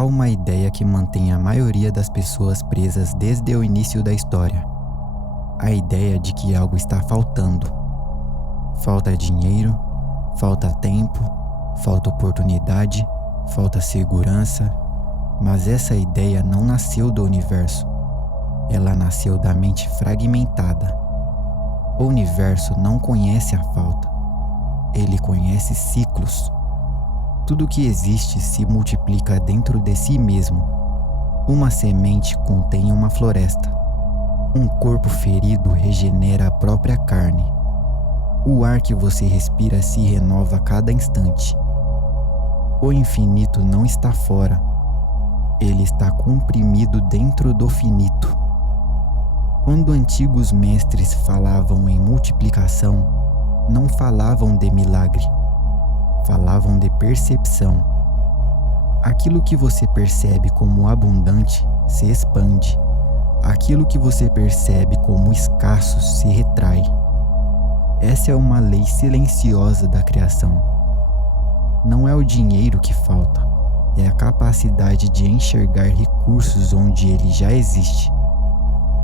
Há uma ideia que mantém a maioria das pessoas presas desde o início da história. A ideia de que algo está faltando. Falta dinheiro, falta tempo, falta oportunidade, falta segurança. Mas essa ideia não nasceu do universo. Ela nasceu da mente fragmentada. O universo não conhece a falta. Ele conhece ciclos. Tudo que existe se multiplica dentro de si mesmo. Uma semente contém uma floresta. Um corpo ferido regenera a própria carne. O ar que você respira se renova a cada instante. O infinito não está fora. Ele está comprimido dentro do finito. Quando antigos mestres falavam em multiplicação, não falavam de milagre. Falavam de percepção. Aquilo que você percebe como abundante se expande. Aquilo que você percebe como escasso se retrai. Essa é uma lei silenciosa da criação. Não é o dinheiro que falta, é a capacidade de enxergar recursos onde ele já existe.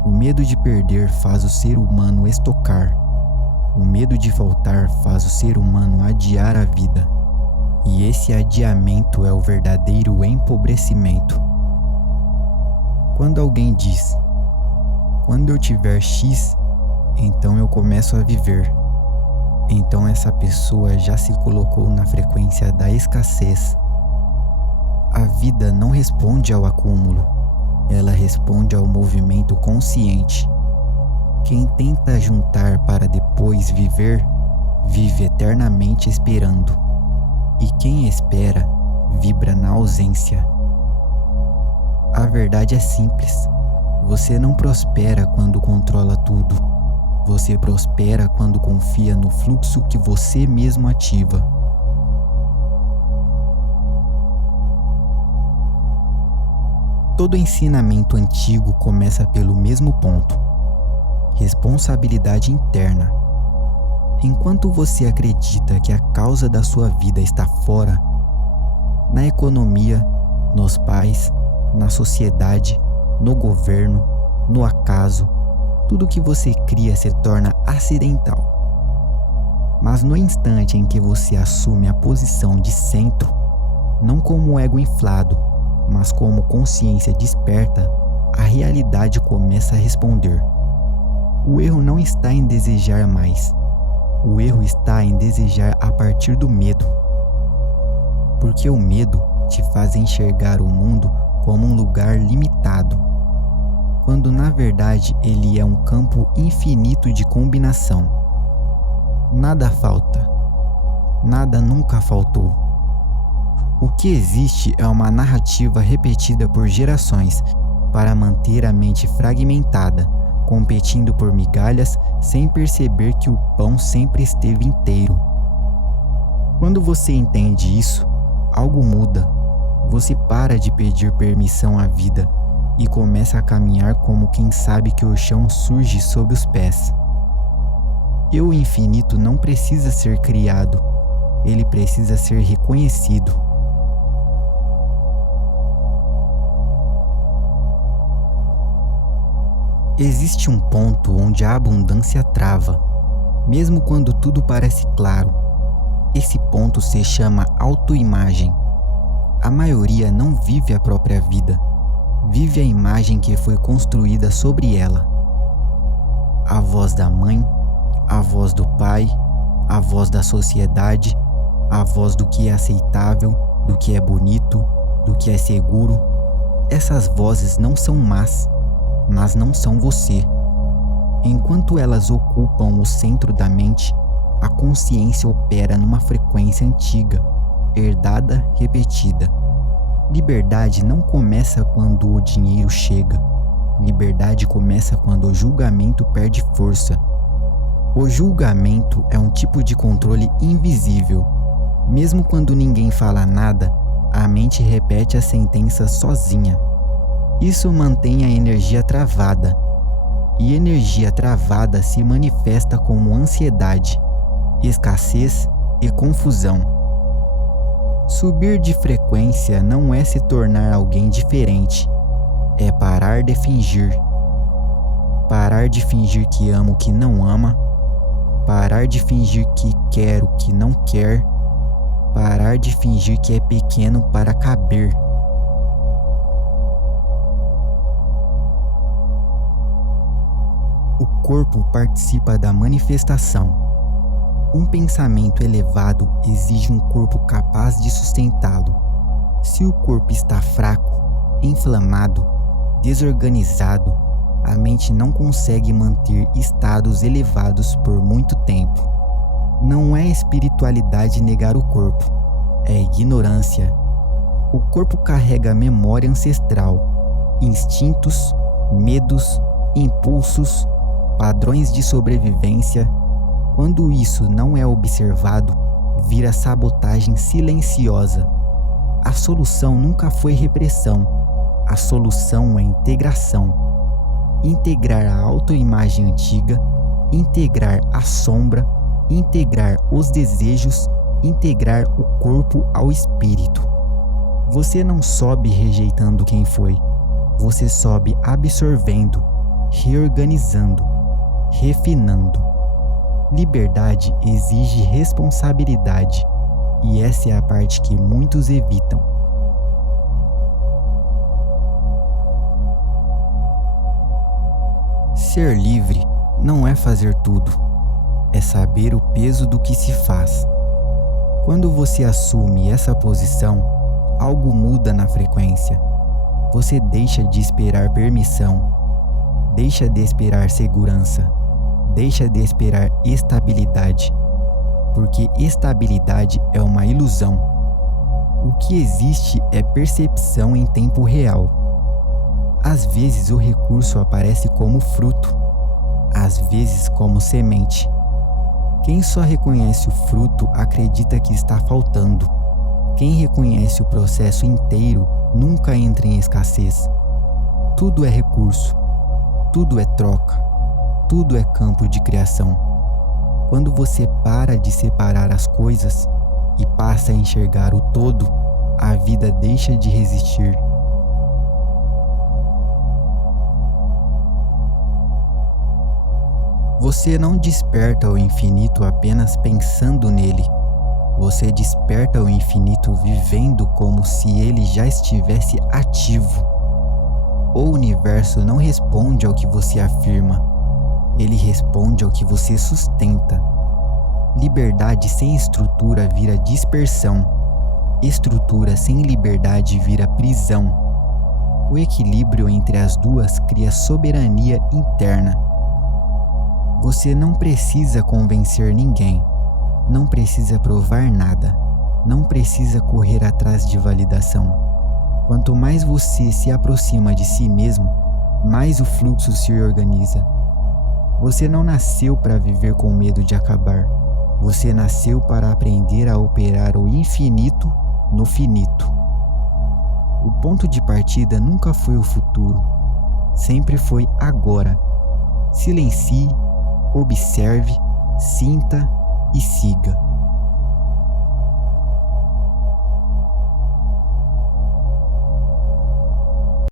O medo de perder faz o ser humano estocar. O medo de faltar faz o ser humano adiar a vida. E esse adiamento é o verdadeiro empobrecimento. Quando alguém diz, quando eu tiver X, então eu começo a viver. Então essa pessoa já se colocou na frequência da escassez. A vida não responde ao acúmulo, ela responde ao movimento consciente. Quem tenta juntar para depois viver, vive eternamente esperando. E quem espera, vibra na ausência. A verdade é simples. Você não prospera quando controla tudo. Você prospera quando confia no fluxo que você mesmo ativa. Todo ensinamento antigo começa pelo mesmo ponto. Responsabilidade interna. Enquanto você acredita que a causa da sua vida está fora, na economia, nos pais, na sociedade, no governo, no acaso, tudo que você cria se torna acidental. Mas no instante em que você assume a posição de centro, não como ego inflado, mas como consciência desperta, a realidade começa a responder. O erro não está em desejar mais. O erro está em desejar a partir do medo. Porque o medo te faz enxergar o mundo como um lugar limitado, quando na verdade ele é um campo infinito de combinação. Nada falta. Nada nunca faltou. O que existe é uma narrativa repetida por gerações para manter a mente fragmentada, competindo por migalhas sem perceber que o pão sempre esteve inteiro. Quando você entende isso, algo muda. Você para de pedir permissão à vida e começa a caminhar como quem sabe que o chão surge sob os pés. E o infinito não precisa ser criado, ele precisa ser reconhecido. Existe um ponto onde a abundância trava, mesmo quando tudo parece claro. Esse ponto se chama autoimagem. A maioria não vive a própria vida, vive a imagem que foi construída sobre ela. A voz da mãe, a voz do pai, a voz da sociedade, a voz do que é aceitável, do que é bonito, do que é seguro. Essas vozes não são más, mas não são você. Enquanto elas ocupam o centro da mente, a consciência opera numa frequência antiga, herdada, repetida. Liberdade não começa quando o dinheiro chega. Liberdade começa quando o julgamento perde força. O julgamento é um tipo de controle invisível. Mesmo quando ninguém fala nada, a mente repete a sentença sozinha. Isso mantém a energia travada, e energia travada se manifesta como ansiedade, escassez e confusão. Subir de frequência não é se tornar alguém diferente, é parar de fingir. Parar de fingir que ama o que não ama, parar de fingir que quer o que não quer, parar de fingir que é pequeno para caber. O corpo participa da manifestação. Um pensamento elevado exige um corpo capaz de sustentá-lo. Se o corpo está fraco, inflamado, desorganizado, a mente não consegue manter estados elevados por muito tempo. Não é espiritualidade negar o corpo, é ignorância. O corpo carrega memória ancestral, instintos, medos, impulsos, padrões de sobrevivência. Quando isso não é observado, vira sabotagem silenciosa. A solução nunca foi repressão, a solução é integração. Integrar a autoimagem antiga, integrar a sombra, integrar os desejos, integrar o corpo ao espírito. Você não sobe rejeitando quem foi, você sobe absorvendo, reorganizando, refinando. Liberdade exige responsabilidade, e essa é a parte que muitos evitam. Ser livre não é fazer tudo, é saber o peso do que se faz. Quando você assume essa posição, algo muda na frequência. Você deixa de esperar permissão, deixa de esperar segurança, deixa de esperar estabilidade, porque estabilidade é uma ilusão. O que existe é percepção em tempo real. Às vezes o recurso aparece como fruto, às vezes como semente. Quem só reconhece o fruto acredita que está faltando. Quem reconhece o processo inteiro nunca entra em escassez. Tudo é recurso, tudo é troca. Tudo é campo de criação. Quando você para de separar as coisas e passa a enxergar o todo, a vida deixa de resistir. Você não desperta o infinito apenas pensando nele. Você desperta o infinito vivendo como se ele já estivesse ativo. O universo não responde ao que você afirma. Ele responde ao que você sustenta. Liberdade sem estrutura vira dispersão. Estrutura sem liberdade vira prisão. O equilíbrio entre as duas cria soberania interna. Você não precisa convencer ninguém. Não precisa provar nada. Não precisa correr atrás de validação. Quanto mais você se aproxima de si mesmo, mais o fluxo se organiza. Você não nasceu para viver com medo de acabar. Você nasceu para aprender a operar o infinito no finito. O ponto de partida nunca foi o futuro, sempre foi agora. Silencie, observe, sinta e siga.